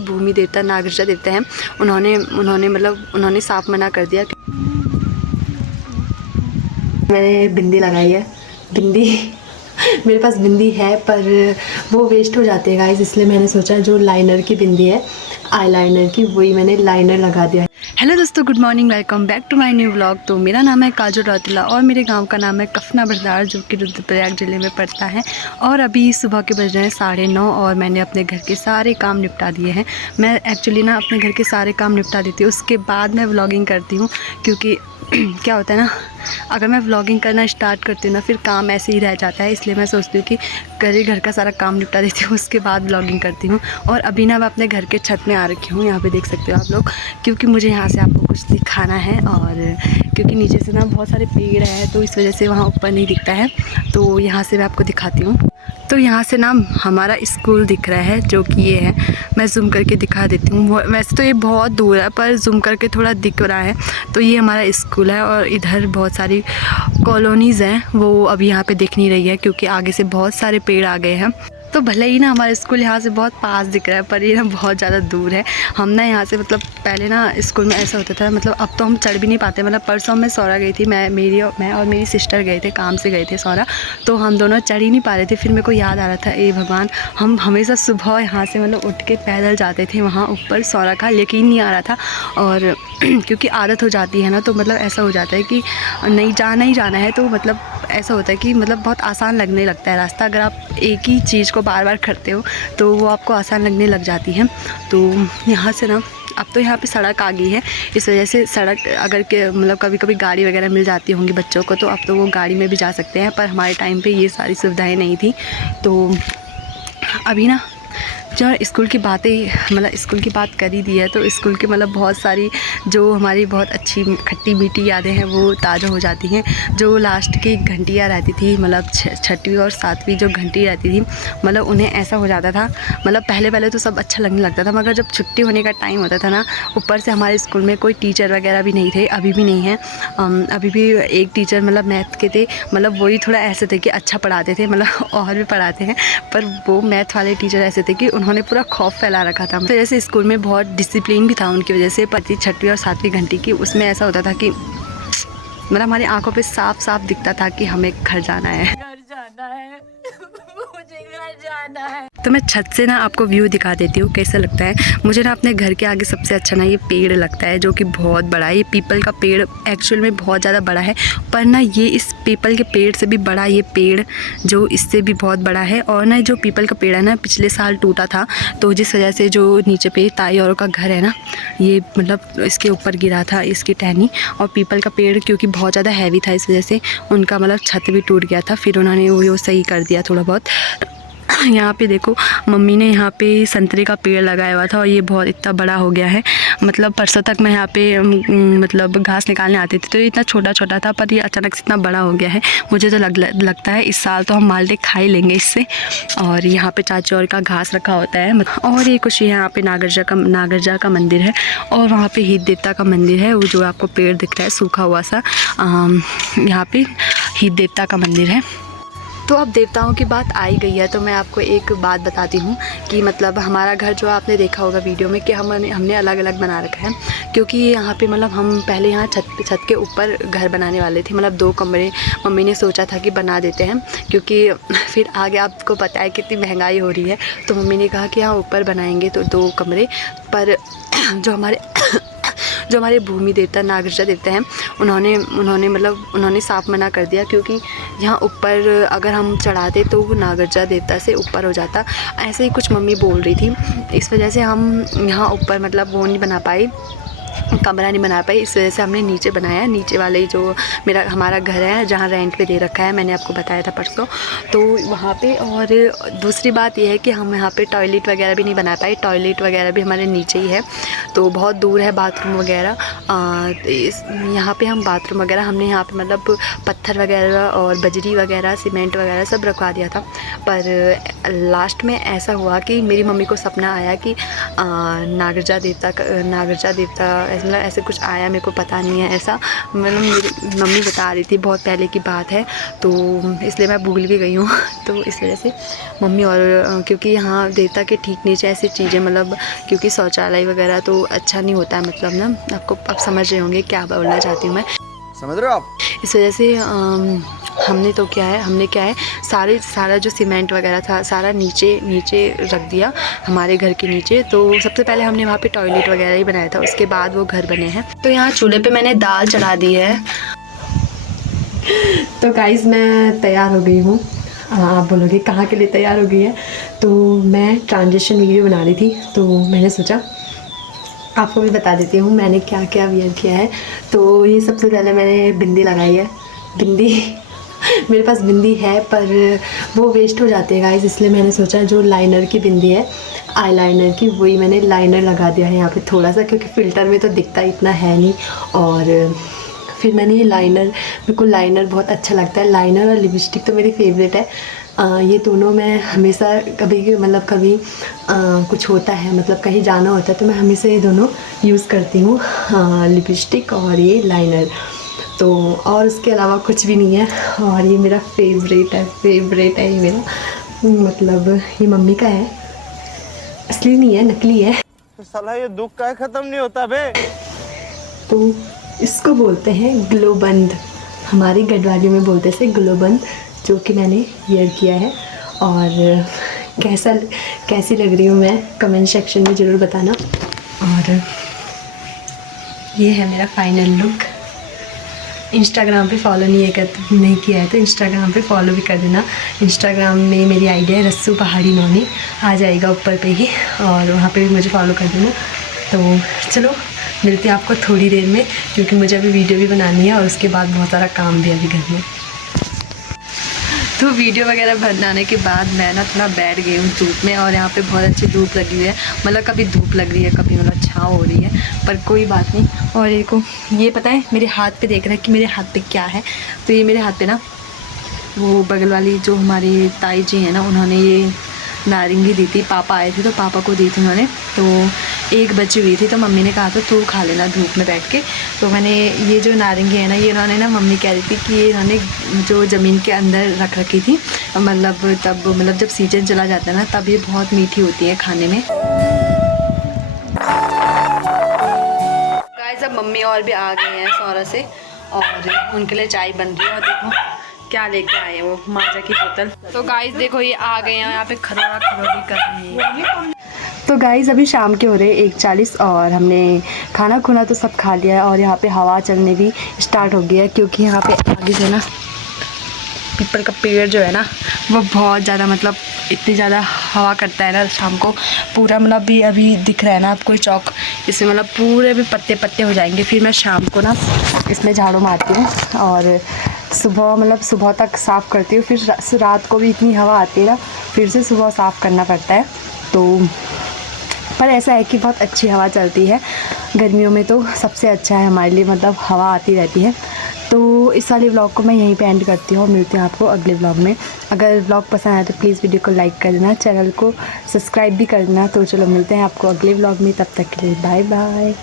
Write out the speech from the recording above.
भूमि देवता नागराजा देवता हैं, उन्होंने साफ मना कर दिया। मैंने बिंदी लगाई है, बिंदी मेरे पास बिंदी है पर वो वेस्ट हो जाती है गाइस, इसलिए मैंने सोचा जो लाइनर की बिंदी है आई लाइनर की, वही मैंने लाइनर लगा दिया। हेलो दोस्तों, good morning, welcome back to my new vlog. तो मेरा नाम है काजल रौतेला और मेरे गांव का नाम है कफना बरदार, जो कि रुद्रप्रयाग ज़िले में पड़ता है। और अभी सुबह के बज रहे हैं 9:30 और मैंने अपने घर के सारे काम निपटा दिए हैं। मैं एक्चुअली ना अपने घर के सारे काम निपटा देती हूँ, उसके बाद मैं व्लॉगिंग करती हूँ, क्योंकि क्या होता है ना, अगर मैं व्लॉगिंग करना स्टार्ट करती हूँ ना फिर काम ऐसे ही रह जाता है, इसलिए मैं सोचती हूँ कि घर का सारा काम निपटा देती हूँ, उसके बाद व्लॉगिंग करती हूँ। और अभी ना मैं अपने घर के छत में आ रखी हूँ, यहाँ पे देख सकते हो आप लोग, क्योंकि मुझे यहाँ से आपको कुछ दिखाना है। और क्योंकि नीचे से ना बहुत सारे पेड़ हैं तो इस वजह से वहाँ ऊपर नहीं दिखता है, तो यहाँ से मैं आपको दिखाती हूँ। तो यहाँ से ना हमारा स्कूल दिख रहा है, जो कि ये है, मैं जूम करके दिखा देती हूँ। वैसे तो ये बहुत दूर है पर जूम करके थोड़ा दिख रहा है। तो ये हमारा स्कूल है और इधर बहुत सारी कॉलोनीज़ हैं, वो अभी यहाँ पे दिख नहीं रही है क्योंकि आगे से बहुत सारे पेड़ आ गए हैं। तो भले ही ना हमारा स्कूल यहाँ से बहुत पास दिख रहा है पर ये ना बहुत ज़्यादा दूर है। हम ना यहाँ से पहले ना स्कूल में ऐसा होता था, अब तो हम चढ़ भी नहीं पाते। परसों मैं सौरा गई थी, मैं और मेरी सिस्टर गए थे, काम से गए थे सौरा, तो हम दोनों चढ़ ही नहीं पा रहे थे। फिर मेरे को याद आ रहा था, ए भगवान, हम हमेशा सुबह यहाँ से उठ के पैदल जाते थे वहाँ ऊपर सौरा का, यकीन नहीं आ रहा था। और क्योंकि आदत हो जाती है ना, तो ऐसा हो जाता है कि नहीं जाना है, तो ऐसा होता है कि बहुत आसान लगने लगता है रास्ता। अगर आप एक ही चीज़ को बार बार करते हो तो वो आपको आसान लगने लग जाती है। तो यहाँ से ना अब तो यहाँ पे सड़क आ गई है, इस वजह से सड़क अगर के कभी कभी गाड़ी वगैरह मिल जाती होंगी बच्चों को, तो अब तो वो गाड़ी में भी जा सकते हैं। पर हमारे टाइम पे ये सारी सुविधाएं नहीं थी। तो अभी ना जो स्कूल की बातें स्कूल की बात कर ही दी है, तो स्कूल की बहुत सारी जो हमारी बहुत अच्छी खट्टी मीठी यादें हैं वो ताज़ा हो जाती हैं। जो लास्ट की घंटियाँ रहती थी, 6वीं और 7वीं जो घंटी रहती थी, उन्हें ऐसा हो जाता था, पहले तो सब अच्छा लगने लगता था, मगर जब छुट्टी होने का टाइम होता था ना, ऊपर से हमारे स्कूल में कोई टीचर वगैरह भी नहीं थे, अभी भी नहीं है। अभी भी एक टीचर मैथ के थे, वही थोड़ा ऐसे थे कि अच्छा पढ़ाते थे, और भी पढ़ाते हैं, पर वो मैथ वाले टीचर ऐसे थे कि उन्होंने पूरा खौफ फैला रखा था। तो जैसे स्कूल में बहुत डिसिप्लिन भी था उनकी वजह से, प्रति 6वीं और 7वीं घंटी की उसमें ऐसा होता था कि हमारी आंखों पे साफ साफ दिखता था कि हमें घर जाना है, मुझे घर जाना है। तो मैं छत से ना आपको व्यू दिखा देती हूँ कैसा लगता है। मुझे ना अपने घर के आगे सबसे अच्छा ना ये पेड़ लगता है, जो कि बहुत बड़ा है। ये पीपल का पेड़ एक्चुअल में बहुत ज़्यादा बड़ा है, पर ना ये इस पीपल के पेड़ से भी बड़ा ये पेड़ जो इससे भी बहुत बड़ा है। और ना जो पीपल का पेड़ है ना, पिछले साल टूटा था, तो जिस वजह से जो नीचे पे ताई औरों का घर है ना, ये इसके ऊपर गिरा था इसकी टहनी। और पीपल का पेड़ क्योंकि बहुत ज़्यादा हैवी था, इस वजह से उनका छत भी टूट गया था। फिर उन्होंने वो सही कर दिया थोड़ा बहुत। यहाँ पे देखो, मम्मी ने यहाँ पे संतरे का पेड़ लगाया हुआ था और ये बहुत इतना बड़ा हो गया है। परसों तक मैं यहाँ पे घास निकालने आती थी तो ये इतना छोटा छोटा था, पर ये अचानक से इतना बड़ा हो गया है। मुझे तो लगता है इस साल तो हम माल्टे खा ही लेंगे इससे। और यहाँ पे चाची और का घास रखा होता है। और ये कुछ यहाँ पे नागरजा का मंदिर है, और वहाँ पे हित देवता का मंदिर है, वो जो आपको पेड़ दिख रहा है सूखा हुआ सा, यहाँ पे हित देवता का मंदिर है। तो अब देवताओं की बात आई गई है, तो मैं आपको एक बात बताती हूँ कि हमारा घर जो आपने देखा होगा वीडियो में कि हमने अलग अलग बना रखा है, क्योंकि यहाँ पे हम पहले यहाँ छत के ऊपर घर बनाने वाले थे। 2 कमरे मम्मी ने सोचा था कि बना देते हैं, क्योंकि फिर आगे आपको पता है कितनी महंगाई हो रही है, तो मम्मी ने कहा कि यहाँ ऊपर बनाएंगे तो 2 कमरे। पर जो हमारे भूमि देवता नागराजा देवता हैं, उन्होंने साफ मना कर दिया, क्योंकि यहाँ ऊपर अगर हम चढ़ाते तो वो नागराजा देवता से ऊपर हो जाता, ऐसे ही कुछ मम्मी बोल रही थी। इस वजह से हम यहाँ ऊपर वो नहीं बना पाए, कमरा नहीं बना पाई। इस वजह से हमने नीचे बनाया, नीचे वाले जो हमारा घर है जहाँ रेंट पे दे रखा है, मैंने आपको बताया था परसों, तो वहाँ पे। और दूसरी बात यह है कि हम यहाँ पे टॉयलेट वगैरह भी नहीं बना पाए, टॉयलेट वगैरह भी हमारे नीचे ही है, तो बहुत दूर है बाथरूम वगैरह। यहाँ पे हम बाथरूम वगैरह हमने यहाँ पे पत्थर वगैरह और बजरी वगैरह सीमेंट वगैरह सब रखवा दिया था। पर लास्ट में ऐसा हुआ कि मेरी मम्मी को सपना आया कि नागराजा देवता ऐसे मतलब ऐसे कुछ आया, मेरे को पता नहीं है ऐसा, मतलब मेरी मम्मी बता रही थी, बहुत पहले की बात है तो इसलिए मैं भूल भी गई हूँ। तो इस वजह से मम्मी और क्योंकि यहाँ देवता के ठीक नीचे ऐसी चीज़ें मतलब क्योंकि शौचालय वगैरह तो अच्छा नहीं होता है, मतलब ना आपको अब समझ रहे होंगे क्या बोलना चाहती हूँ मैं, समझ रहे हो आप। इस वजह से हमने क्या है सारा जो सीमेंट वगैरह था सारा नीचे रख दिया हमारे घर के नीचे। तो सबसे पहले हमने वहाँ पे टॉयलेट वगैरह ही बनाया था, उसके बाद वो घर बने हैं। तो यहाँ चूल्हे पे मैंने दाल चढ़ा दी है। तो गाइस मैं तैयार हो गई हूँ। आप बोलोगे कहाँ के लिए तैयार हो गई है, तो मैं ट्रांजिशन वीडियो बना रही थी तो मैंने सोचा आपको भी बता देती हूँ मैंने क्या क्या वियर किया है। तो ये सबसे पहले मैंने बिंदी लगाई है। बिंदी मेरे पास बिंदी है पर वो वेस्ट हो जाती है गाइस, इसलिए मैंने सोचा जो लाइनर की बिंदी है आई लाइनर की, वही मैंने लाइनर लगा दिया है यहाँ पे थोड़ा सा, क्योंकि फ़िल्टर में तो दिखता इतना है नहीं। और फिर मैंने ये लाइनर, मेरे को लाइनर बहुत अच्छा लगता है, लाइनर और लिपस्टिक तो मेरी फेवरेट है। ये दोनों मैं हमेशा कभी कुछ होता है मतलब कहीं जाना होता है तो मैं हमेशा ये दोनों यूज़ करती हूँ, लिपस्टिक और ये लाइनर। तो और उसके अलावा कुछ भी नहीं है। और ये मेरा फेवरेट है ये मेरा, मतलब ये मम्मी का है, असली नहीं है नकली है। तो साला ये दुख का ख़त्म नहीं होता बे। तो इसको बोलते हैं ग्लोबंद, हमारी गढ़वाली में बोलते हैं ग्लोबंद, जो कि मैंने वियर किया है। और कैसी लग रही हूँ मैं कमेंट सेक्शन में ज़रूर बताना। और ये है मेरा फाइनल लुक। इंस्टाग्राम पे फॉलो नहीं किया है तो इंस्टाग्राम पे फॉलो भी कर देना। इंस्टाग्राम में मेरी आईडी है रस्सू पहाड़ी नौनी, आ जाएगा ऊपर पे ही, और वहाँ पे भी मुझे फॉलो कर देना। तो चलो मिलती है आपको थोड़ी देर में, क्योंकि मुझे अभी वीडियो भी बनानी है और उसके बाद बहुत सारा काम भी अभी घर में। तो वीडियो वगैरह बनाने के बाद मैं ना थोड़ा बैठ गई हूँ धूप में, और यहाँ पे बहुत अच्छी धूप लगी हुई है, मतलब कभी धूप लग रही है कभी मतलब छाँव हो रही है, पर कोई बात नहीं। और ये पता है मेरे हाथ पे देख रहा है कि मेरे हाथ पे क्या है, तो ये मेरे हाथ पे ना वो बगल वाली जो हमारी ताई जी हैं ना, उन्होंने ये नारंगी दी थी, पापा आए थे तो पापा को दी थी उन्होंने। तो एक बची हुई थी तो मम्मी ने कहा था तू खा लेना धूप में बैठ के। तो मैंने ये जो नारंगी है ना, ये उन्होंने ना, मम्मी कह रही थी कि ये इन्होंने जो ज़मीन के अंदर रख रखी थी, मतलब जब सीजन चला जाता है ना तब ये बहुत मीठी होती है खाने में। गाइस अब मम्मी और भी आ गए हैं सौरा से, और उनके लिए चाय बन रही है। और देखो क्या लेके आए हैं वो, माजा की बोतल। तो गाइस देखो ये आ गए हैं यहाँ पे खरोड़ी कर रही है। तो गाइस अभी शाम के हो रहे 1:40 और हमने खाना खुना तो सब खा लिया है, और यहाँ पे हवा चलने भी स्टार्ट हो गया है, क्योंकि यहाँ पे आगे से ना पीपल का पेड़ जो है ना वो बहुत ज़्यादा मतलब इतनी ज़्यादा हवा करता है ना शाम को, पूरा मतलब भी अभी दिख रहा है ना आपको चौक, इसमें मतलब पूरे भी पत्ते हो जाएंगे। फिर मैं शाम को ना इसमें झाड़ू मारती हूँ और सुबह तक साफ़ करती हूँ, फिर रात को भी इतनी हवा आती है ना, फिर से सुबह साफ़ करना पड़ता है। तो पर ऐसा है कि बहुत अच्छी हवा चलती है गर्मियों में, तो सबसे अच्छा है हमारे लिए, मतलब हवा आती रहती है। तो इस वाले व्लॉग को मैं यहीं पे एंड करती हूँ, मिलते हैं आपको अगले व्लॉग में। अगर व्लॉग पसंद आया तो प्लीज़ वीडियो को लाइक कर देना, चैनल को सब्सक्राइब भी कर देना। तो चलो मिलते हैं आपको अगले व्लॉग में, तब तक के लिए बाय बाय।